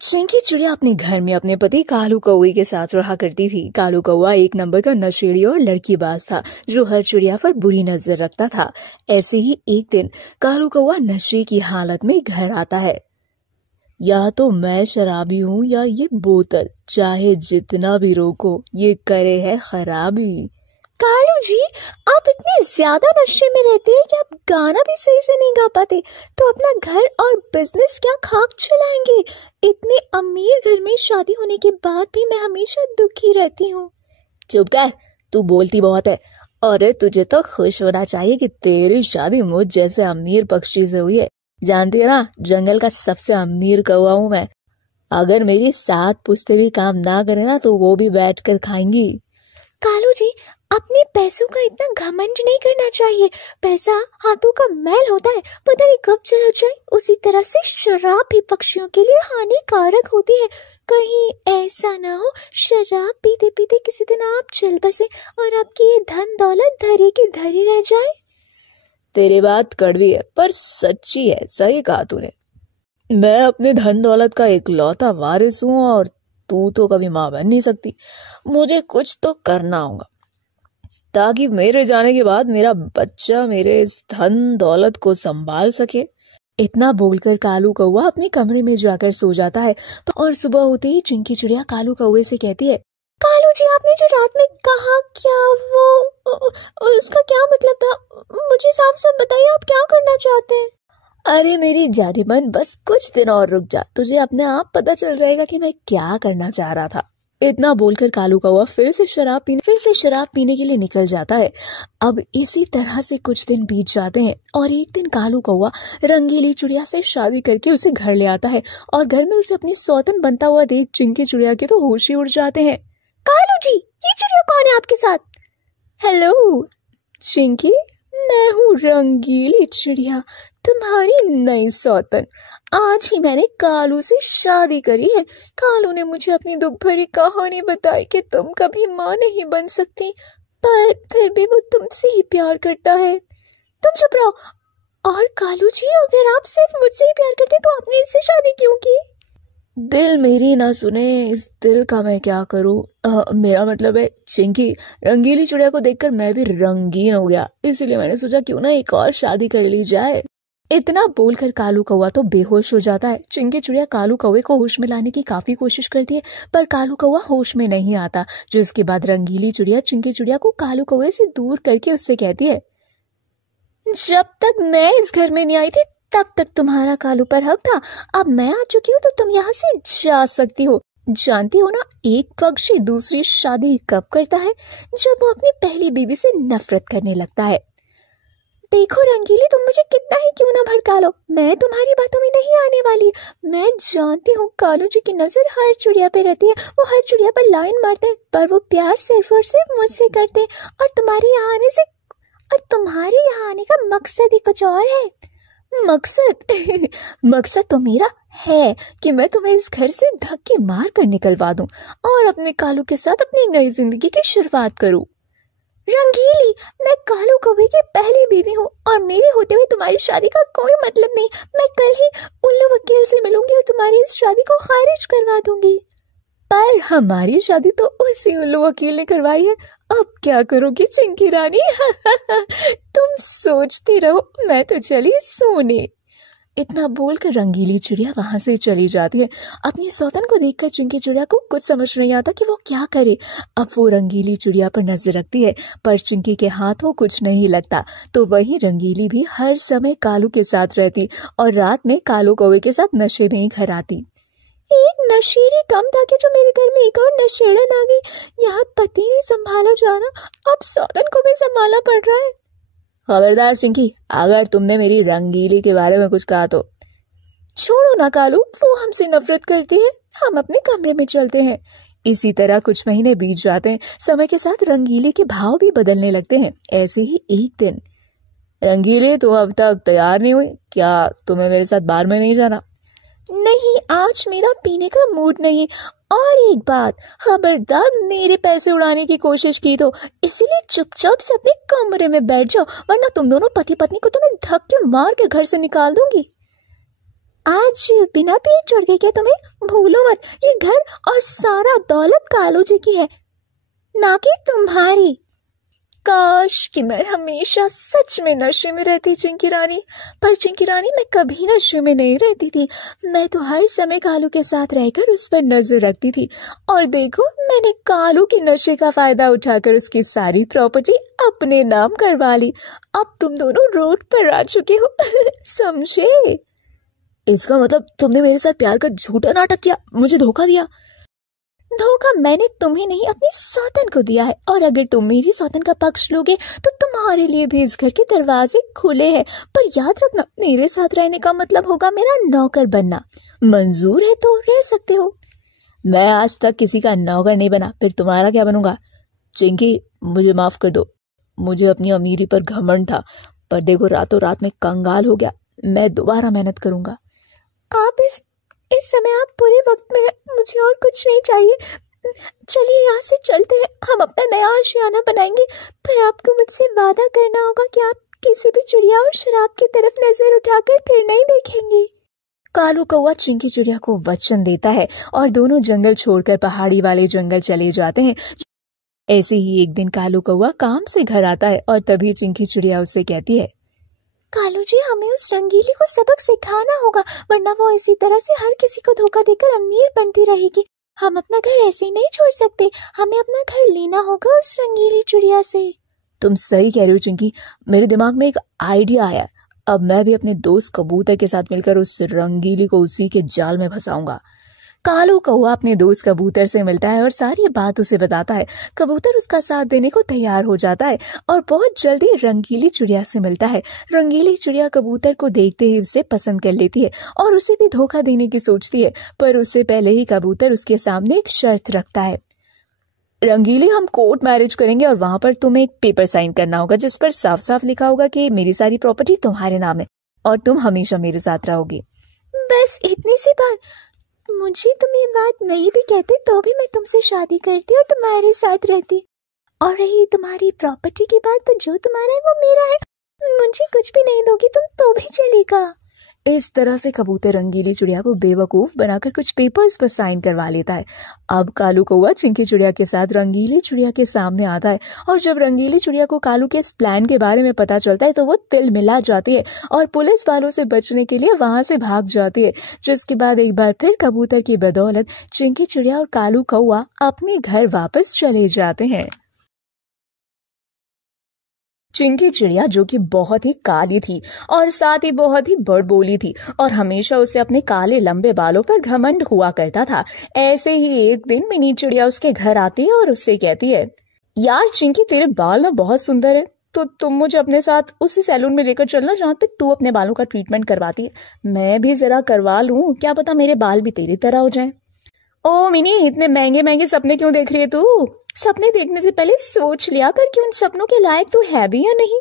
चिंकी चिड़िया अपने घर में अपने पति कालू कौवे के साथ रहा करती थी। कालू कौवा एक नंबर का नशेड़ी और लड़कीबाज था जो हर चिड़िया पर बुरी नजर रखता था। ऐसे ही एक दिन कालू कौवा नशे की हालत में घर आता है। या तो मैं शराबी हूँ या ये बोतल, चाहे जितना भी रोको ये करे है खराबी। कालू जी, आप इतने ज्यादा नशे में रहते हैं कि आप गाना भी सही से नहीं गा पाते, तो अपना घर और बिजनेस क्या खाक चलाएंगे। इतने अमीर घर में शादी होने के बाद भी मैं हमेशा दुखी रहती हूँ। चुप कर, तू बोलती बहुत है। और तुझे तो खुश होना चाहिए कि तेरी शादी मुझ जैसे अमीर पक्षी से हुई है। जानती है ना, जंगल का सबसे अमीर कौवा हूँ मैं। अगर मेरी 7 पुश्ते भी काम ना करे ना तो वो भी बैठ कर खाएंगी। कालू जी, अपने पैसों का इतना घमंड नहीं करना चाहिए। पैसा हाथों का मैल होता है, पता नहीं कब चला जाए। उसी तरह से शराब भी पक्षियों के लिए हानिकारक होती है। कहीं ऐसा ना हो शराब पीते पीते किसी दिन आप चल बसे और आपकी ये धन दौलत धरी की धरी रह जाए। तेरी बात कड़वी है पर सच्ची है, सही कहा तूने। मैं अपने धन दौलत का इकलौता वारिस हूँ और तू तो कभी मां बन नहीं सकती। मुझे कुछ तो करना होगा ताकि मेरे जाने के बाद मेरा बच्चा मेरे इस धन दौलत को संभाल सके। इतना बोलकर कालू कौवा अपने कमरे में जाकर सो जाता है और सुबह होते ही चिंकी चिड़िया कालू कौवे से कहती है, कालू जी, आपने जो रात में कहा क्या वो उसका क्या मतलब था? मुझे साफ साफ बताइए, आप क्या करना चाहते हैं? अरे मेरी जानी मन, बस कुछ दिन और रुक जा, तुझे अपने आप पता चल जाएगा कि मैं क्या करना चाह रहा था। इतना बोलकर कालू कौवा फिर से शराब पीने के लिए निकल जाता है। अब इसी तरह से कुछ दिन बीत जाते हैं और एक दिन कालू कौवा रंगीली चिड़िया से शादी करके उसे घर ले आता है और घर में उसे अपनी सौतन बनता हुआ देख चिंकी चिड़िया के तो होश ही उड़ जाते हैं। कालू जी, ये चिड़िया कौन है आपके साथ? हेलो चिंकी, मैं हूँ रंगीली चिड़िया, तुम्हारी नई सौतन। आज ही मैंने कालू से शादी करी है। कालू ने मुझे अपनी दुख भरी कहानी बताई कि तुम कभी माँ नहीं बन सकती, पर फिर भी वो तुमसे ही प्यार करता है। तुम चुप रहो। और कालू जी, अगर आप सिर्फ मुझसे ही प्यार करते तो आपने इससे शादी क्यों की? दिल मेरी ना सुने, इस दिल का मैं क्या करूं। मेरा मतलब है चिंकी, रंगीली चिड़िया को देखकर मैं भी रंगीन हो गया, इसीलिए मैंने सोचा क्यों ना एक और शादी कर ली जाए। इतना बोलकर कालू कौवा तो बेहोश हो जाता है। चिंकी चिड़िया कालू कौवे को होश में लाने की काफी कोशिश करती है पर कालू कौवा होश में नहीं आता। जो इसके बाद रंगीली चिड़िया चिंकी चिड़िया को कालू कौवे से दूर करके उससे कहती है, जब तक मैं इस घर में नहीं आई थी तब तक तुम्हारा कालू पर हक था। अब मैं आ चुकी हूँ तो तुम यहाँ से जा सकती हो। जानती हो ना, एक पक्षी दूसरी शादी कब करता है? जब वो अपनी पहली बीवी से नफरत करने लगता है। देखो रंगीली, तुम मुझे कितना ही क्यों ना भड़का लो, मैं तुम्हारी बातों में नहीं आने वाली। मैं जानती हूँ कालू जी की नजर हर चिड़िया पे रहती है, वो हर चिड़िया पर लाइन मारते हैं, पर वो प्यार सिर्फ और सिर्फ मुझसे करते हैं और तुम्हारे यहाँ आने का मकसद ही कुछ और है। मकसद मकसद तो मेरा है कि मैं तुम्हें इस घर से धक्के मार कर निकलवा दूं और अपने कालू के साथ अपनी नई जिंदगी की शुरुआत करूं। रंगीली, मैं कालू कौवे की पहली बीवी हूँ और मेरे होते हुए तुम्हारी शादी का कोई मतलब नहीं। मैं कल ही उल्लू वकील से मिलूंगी और तुम्हारी इस शादी को खारिज करवा दूंगी। पर हमारी शादी तो उसी उल्लू वकील ने करवाई है, अब क्या करोगी चिंकी रानी? तुम सोचती रहो, मैं तो चली सोने। इतना बोलकर रंगीली चिड़िया वहां से चली जाती है। अपनी सौतन को देखकर चिंकी चिड़िया को कुछ समझ नहीं आता कि वो क्या करे। अब वो रंगीली चिड़िया पर नजर रखती है पर चिंकी के हाथों कुछ नहीं लगता, तो वही रंगीली भी हर समय कालू के साथ रहती और रात में कालू कौवे के साथ नशे में ही घर आती। एक नशेड़ी कम था कि जो मेरे घर में एक और नशेड़न आ गई। यहाँ पति नहीं संभाला जा रहा, अब सौतन को भी संभालना पड़ रहा है। खबरदार चिंकी, अगर तुमने मेरी रंगीली के बारे में कुछ कहा तो। छोड़ो ना कालू, वो हमसे नफरत करती है, हम अपने कमरे में चलते हैं। इसी तरह कुछ महीने बीत जाते हैं। समय के साथ रंगीली के भाव भी बदलने लगते हैं। ऐसे ही एक दिन, रंगीली तुम अब तक तैयार नहीं हुई क्या? तुम्हें मेरे साथ बार में नहीं जाना? नहीं, आज मेरा पीने का मूड नहीं। और एक बात, खबरदार मेरे पैसे उड़ाने की कोशिश की तो इसीलिए चुपचाप से अपने कमरे में बैठ जाओ, वरना तुम दोनों पति पत्नी को तुम्हें धक्के मार कर घर से निकाल दूंगी। आज बिना पेट चढ़ गए क्या तुम्हें? भूलो मत, ये घर और सारा दौलत कालू जी की है, ना कि तुम्हारी। काश कि मैं हमेशा सच में नशे में रहती चिंकी रानी, पर चिंकी रानी मैं कभी नशे में नहीं रहती थी। मैं तो हर समय कालू के साथ रहकर उस पर नजर रखती थी, और देखो मैंने कालू के नशे का फायदा उठाकर उसकी सारी प्रॉपर्टी अपने नाम करवा ली। अब तुम दोनों रोड पर आ चुके हो। समझे? इसका मतलब तुमने मेरे साथ प्यार का झूठा नाटक किया, मुझे धोखा दिया। धोखा मैंने तुम्हें नहीं, अपनी सौतन को दिया है, और अगर तुम मेरी सौतन का पक्ष लोगे तो तुम्हारे लिए भी इस घर के दरवाजे खुले हैं। पर याद रखना, मेरे साथ रहने का मतलब होगा मेरा नौकर बनना। मंजूर है तो रह सकते हो। मैं आज तक किसी का नौकर नहीं बना, फिर तुम्हारा क्या बनूंगा? चिंकी, मुझे माफ कर दो, मुझे अपनी अमीरी पर घमंड था, पर देखो रातों रात में कंगाल हो गया। मैं दोबारा मेहनत करूंगा। आप इस समय आप पूरे वक्त में, मुझे और कुछ नहीं चाहिए। चलिए यहाँ से चलते हैं, हम अपना नया आशियाना बनाएंगे। पर आपको मुझसे वादा करना होगा कि आप किसी भी चिड़िया और शराब की तरफ नजर उठाकर फिर नहीं देखेंगे। कालू कौवा चिंकी चिड़िया को वचन देता है और दोनों जंगल छोड़कर पहाड़ी वाले जंगल चले जाते हैं। ऐसे ही एक दिन कालू कौवा काम से घर आता है और तभी चिंकी चिड़िया उससे कहती है, कालू जी, हमें उस रंगीली को सबक सिखाना होगा, वरना वो इसी तरह से हर किसी को धोखा देकर अमीर बनती रहेगी। हम अपना घर ऐसे ही नहीं छोड़ सकते, हमें अपना घर लेना होगा उस रंगीली चिड़िया से। तुम सही कह रही हो चिंकी, मेरे दिमाग में एक आइडिया आया। अब मैं भी अपने दोस्त कबूतर के साथ मिलकर उस रंगीली को उसी के जाल में फंसाऊंगा। कालू कौवा अपने दोस्त कबूतर से मिलता है और सारी बात उसे बताता है। कबूतर उसका साथ देने को तैयार हो जाता है और बहुत जल्दी रंगीली चिड़िया से मिलता है। रंगीली चिड़िया कबूतर को देखते ही उसे पसंद कर लेती है और उसे भी धोखा देने की सोचती है, पर उससे पहले ही कबूतर उसके सामने एक शर्त रखता है। रंगीली, हम कोर्ट मैरिज करेंगे और वहां पर तुम्हें एक पेपर साइन करना होगा जिस पर साफ साफ लिखा होगा कि मेरी सारी प्रॉपर्टी तुम्हारे नाम है और तुम हमेशा मेरे साथ रहोगी। बस इतनी सी बात? मुझे तुम ये बात नहीं भी कहते तो भी मैं तुमसे शादी करती और तुम्हारे साथ रहती। और रही तुम्हारी प्रॉपर्टी की बात, तो जो तुम्हारा है वो मेरा है, मुझे कुछ भी नहीं दोगी तुम तो भी चलेगा। इस तरह से कबूतर रंगीली चिड़िया को बेवकूफ बनाकर कुछ पेपर्स पर साइन करवा लेता है। अब कालू कौवा चिंकी चिड़िया के साथ रंगीली चिड़िया के सामने आता है और जब रंगीली चिड़िया को कालू के इस प्लान के बारे में पता चलता है तो वो तिल मिला जाती है और पुलिस वालों से बचने के लिए वहां से भाग जाती है। जिसके बाद एक बार फिर कबूतर की बदौलत चिंकी चिड़िया और कालू कौवा अपने घर वापस चले जाते हैं। चिंकी चिड़िया, जो कि बहुत ही काली थी और साथ ही बहुत ही बड़बोली थी और हमेशा उसे अपने काले लंबे बालों पर घमंड हुआ करता था, ऐसे ही एक दिन मिनी चिड़िया उसके घर आती है और उससे कहती है, यार चिंकी, तेरे बाल ना बहुत सुंदर है, तो तुम मुझे अपने साथ उसी सैलून में लेकर चलना जहाँ पे तू अपने बालों का ट्रीटमेंट करवाती है। मैं भी जरा करवा लूं, क्या पता मेरे बाल भी तेरी तरह हो जाएं। ओ मिनी, इतने महंगे महंगे सपने क्यों देख रही है तू? सपने देखने से पहले सोच लिया कर कि उन सपनों के लायक तू है भी या नहीं।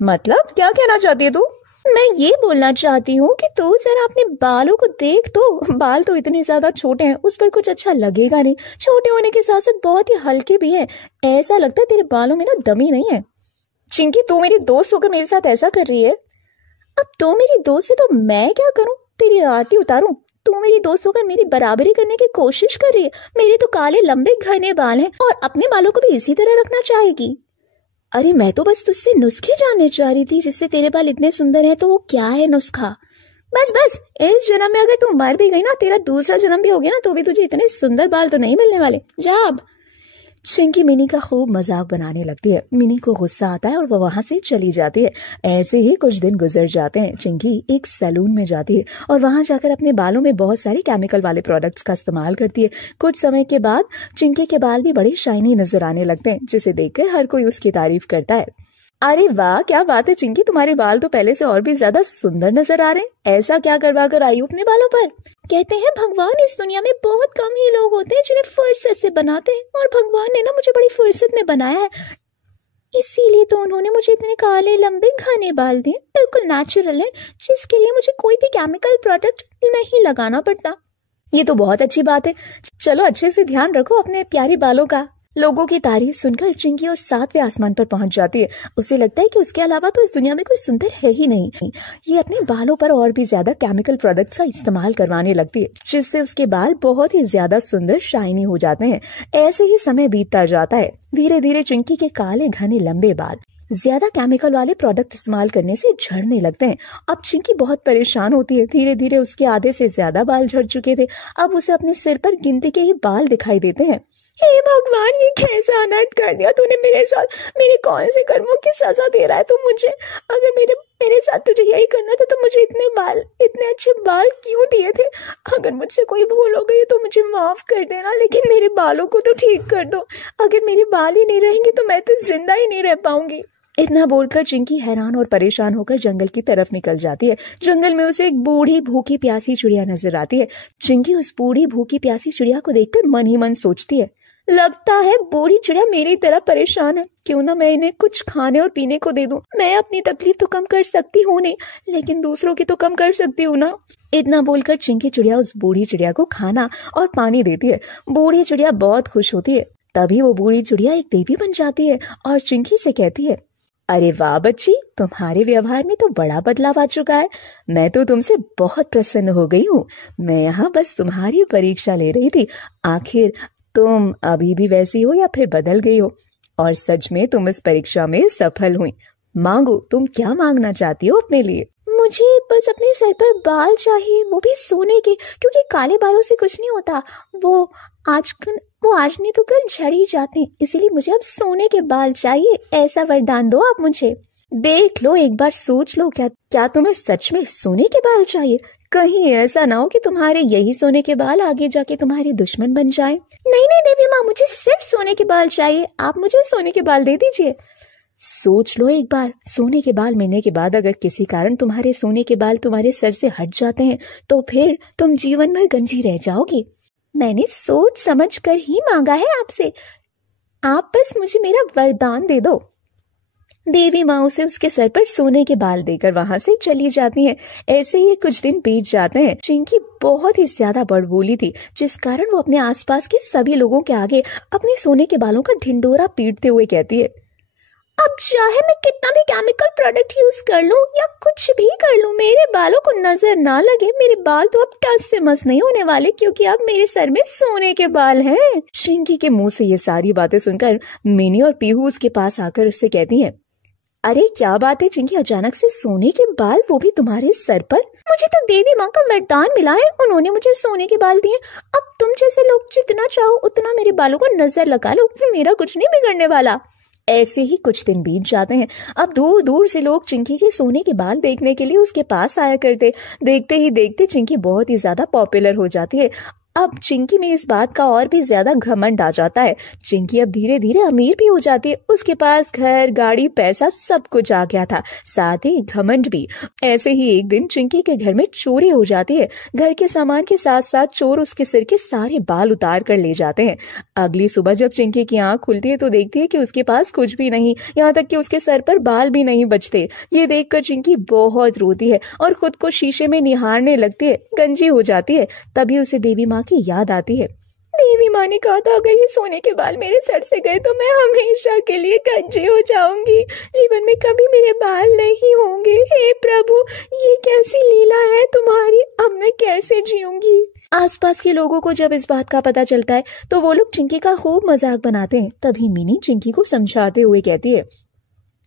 मतलब क्या कहना चाहती है तू? मैं ये बोलना चाहती हूँ कि तू जरा अपने बालों को देख तो, बाल तो इतने ज्यादा छोटे हैं, उस पर कुछ अच्छा लगेगा नहीं। छोटे होने के साथ साथ बहुत ही हल्के भी हैं, ऐसा लगता है तेरे बालों में ना दमी नहीं है। चिंकी, तू मेरी दोस्त होकर मेरे साथ ऐसा कर रही है। अब तू मेरी दोस्त है तो मैं क्या करूँ, तेरी आरती उतारूं? तू मेरी दोस्त होकर मेरी बराबरी करने की कोशिश कर रही है। मेरे तो काले लंबे घने बाल हैं और अपने बालों को भी इसी तरह रखना चाहेगी। अरे मैं तो बस तुझसे नुस्खे जानने चाह रही थी, जिससे तेरे बाल इतने सुंदर हैं, तो वो क्या है नुस्खा? बस बस, इस जन्म में अगर तू मर भी गई ना, तेरा दूसरा जन्म भी हो गया ना, तो भी तुझे इतने सुंदर बाल तो नहीं मिलने वाले। जा अब। चिंकी मिनी का खूब मजाक बनाने लगती है। मिनी को गुस्सा आता है और वो वहां से चली जाती है। ऐसे ही कुछ दिन गुजर जाते हैं। चिंकी एक सैलून में जाती है और वहां जाकर अपने बालों में बहुत सारे केमिकल वाले प्रोडक्ट्स का इस्तेमाल करती है। कुछ समय के बाद चिंकी के बाल भी बड़े शाइनी नजर आने लगते हैं, जिसे देखकर हर कोई उसकी तारीफ करता है। अरे वाह, क्या बात है चिंकी, तुम्हारे बाल तो पहले से और भी ज्यादा सुंदर नजर आ रहे हैं। ऐसा क्या करवा कर आई हो अपने बालों पर? कहते हैं भगवान इस दुनिया में बहुत कम ही लोग होते हैं जिन्हें फुर्सत से बनाते हैं, और भगवान ने ना मुझे बड़ी फुर्सत में बनाया है, इसीलिए तो उन्होंने मुझे इतने काले लंबे घने बाल दिए। बिल्कुल नेचुरल है, जिसके लिए मुझे कोई भी केमिकल प्रोडक्ट नहीं लगाना पड़ता। ये तो बहुत अच्छी बात है। चलो अच्छे से ध्यान रखो अपने प्यारे बालों का। लोगों की तारीफ सुनकर चिंकी और 7वें आसमान पर पहुंच जाती है। उसे लगता है कि उसके अलावा तो इस दुनिया में कोई सुंदर है ही नहीं। ये अपने बालों पर और भी ज्यादा केमिकल प्रोडक्ट्स का इस्तेमाल करवाने लगती है, जिससे उसके बाल बहुत ही ज्यादा सुंदर शाइनी हो जाते हैं। ऐसे ही समय बीतता जाता है। धीरे धीरे चिंकी के काले घने लंबे बाल ज्यादा केमिकल वाले प्रोडक्ट इस्तेमाल करने से झड़ने लगते हैं। अब चिंकी बहुत परेशान होती है। धीरे धीरे उसके आधे से ज्यादा बाल झड़ चुके थे। अब उसे अपने सिर पर गिनती के ही बाल दिखाई देते हैं। हे भगवान, ये कैसा अनर्थ कर दिया तूने मेरे साथ। मेरे कौन से कर्मों की सजा दे रहा है तू मुझे। अगर मेरे साथ तुझे यही करना था तो मुझे इतने अच्छे बाल क्यों दिए थे। अगर मुझसे कोई भूल हो गई तो मुझे माफ कर देना, लेकिन मेरे बालों को तो ठीक कर दो। अगर मेरे बाल ही नहीं रहेंगे तो मैं तो जिंदा ही नहीं रह पाऊंगी। इतना बोलकर चिंकी हैरान और परेशान होकर जंगल की तरफ निकल जाती है। जंगल में उसे एक बूढ़ी भूखी प्यासी चिड़िया नजर आती है। चिंकी उस बूढ़ी भूखी प्यासी चिड़िया को देखकर मन ही मन सोचती है, लगता है बूढ़ी चिड़िया मेरी तरह परेशान है। क्यों ना मैं इन्हें कुछ खाने और पीने को दे दूं। मैं अपनी तकलीफ तो कम कर सकती हूँ नहीं, लेकिन दूसरों की तो कम कर सकती हूँ ना। इतना बोलकर चिंकी चिड़िया उस बूढ़ी चिड़िया को खाना और पानी देती है। बूढ़ी चिड़िया बहुत खुश होती है। तभी वो बूढ़ी चिड़िया एक देवी बन जाती है और चिंकी से कहती है, अरे वाह बच्ची, तुम्हारे व्यवहार में तो बड़ा बदलाव आ चुका है। मैं तो तुमसे बहुत प्रसन्न हो गई हूँ। मैं यहाँ बस तुम्हारी परीक्षा ले रही थी। आखिर तुम अभी भी वैसी हो या फिर बदल गई हो। और सच में तुम इस परीक्षा में सफल हुई। मांगो, तुम क्या मांगना चाहती हो अपने लिए। मुझे बस अपने सर पर बाल चाहिए, वो भी सोने के, क्योंकि काले बालों से कुछ नहीं होता। वो आज नहीं तो कल झड़ ही जाते हैं, इसीलिए मुझे अब सोने के बाल चाहिए। ऐसा वरदान दो आप मुझे। देख लो, एक बार सोच लो, क्या तुम्हें सच में सोने के बाल चाहिए। कहीं ऐसा ना हो कि तुम्हारे यही सोने के बाल आगे जाके तुम्हारे दुश्मन बन जाएं। नहीं नहीं देवी माँ, मुझे सिर्फ सोने के बाल चाहिए। आप मुझे सोने के बाल दे दीजिए। सोच लो एक बार, सोने के बाल मिलने के बाद अगर किसी कारण तुम्हारे सोने के बाल तुम्हारे सर से हट जाते हैं तो फिर तुम जीवन भर गंजी रह जाओगी। मैंने सोच समझ कर ही मांगा है आपसे। आप बस मुझे मेरा वरदान दे दो। देवी माँ उसे उसके सर पर सोने के बाल देकर वहां से चली जाती हैं। ऐसे ही कुछ दिन बीत जाते हैं। चिंकी बहुत ही ज्यादा बड़बोली थी, जिस कारण वो अपने आसपास के सभी लोगों के आगे अपने सोने के बालों का ढिंडोरा पीटते हुए कहती है, अब चाहे मैं कितना भी केमिकल प्रोडक्ट यूज कर लूं या कुछ भी कर लूं, मेरे बालों को नजर ना लगे। मेरे बाल तो अब टस से मस नहीं होने वाले, क्योंकि अब मेरे सर में सोने के बाल हैं। चिंकी के मुंह से ये सारी बातें सुनकर मिनी और पीहू उसके पास आकर उससे कहती हैं, अरे क्या बात है चिंकी, अचानक से सोने के बाल, वो भी तुम्हारे सर पर। मुझे तो देवी माँ का वरदान मिला है, उन्होंने मुझे सोने के बाल दिए। अब तुम जैसे लोग जितना चाहो उतना मेरे बालों को नजर लगा लो, मेरा कुछ नहीं बिगड़ने वाला। ऐसे ही कुछ दिन बीत जाते हैं। अब दूर दूर से लोग चिंकी के सोने के बाल देखने के लिए उसके पास आया करते। देखते ही देखते चिंकी बहुत ही ज्यादा पॉपुलर हो जाती है। अब चिंकी में इस बात का और भी ज्यादा घमंड आ जाता है। चिंकी अब धीरे धीरे अमीर भी हो जाती है। उसके पास घर, गाड़ी, पैसा सब कुछ आ गया था, साथ ही घमंड भी। ऐसे ही एक दिन चिंकी के घर में चोरी हो जाती है। घर के सामान के साथ साथ चोर उसके सिर के सारे बाल उतार कर ले जाते हैं। अगली सुबह जब चिंकी की आंख खुलती है तो देखती है कि उसके पास कुछ भी नहीं, यहाँ तक कि उसके सर पर बाल भी नहीं बचते। ये देखकर चिंकी बहुत रोती है और खुद को शीशे में निहारने लगती है, गंजी हो जाती है। तभी उसे देवी माँ की याद आती है। देवी माँ ने कहा था अगर ये सोने के बाल मेरे सर से गए तो मैं हमेशा के लिए गंजी हो जाऊंगी, जीवन में कभी मेरे बाल नहीं होंगे। हे प्रभु, ये कैसी लीला है तुम्हारी, अब मैं कैसे जीऊंगी। आसपास के लोगों को जब इस बात का पता चलता है तो वो लोग चिंकी का खूब मजाक बनाते हैं। तभी मिनी चिंकी को समझाते हुए कहती है,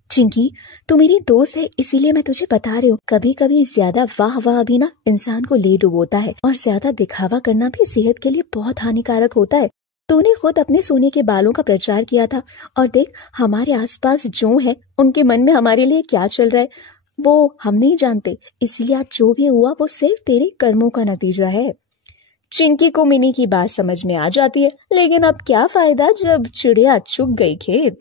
चिंकी तू मेरी दोस्त है, इसीलिए मैं तुझे बता रही हूँ, कभी कभी ज्यादा वाह वाह भी ना इंसान को ले डुबोता है, और ज्यादा दिखावा करना भी सेहत के लिए बहुत हानिकारक होता है। तूने खुद अपने सोने के बालों का प्रचार किया था, और देख हमारे आसपास जो है उनके मन में हमारे लिए क्या चल रहा है वो हम नहीं जानते। इसलिए आज जो भी हुआ वो सिर्फ तेरे कर्मों का नतीजा है। चिंकी को मिनी की बात समझ में आ जाती है, लेकिन अब क्या फायदा जब चिड़िया चुग गई खेत।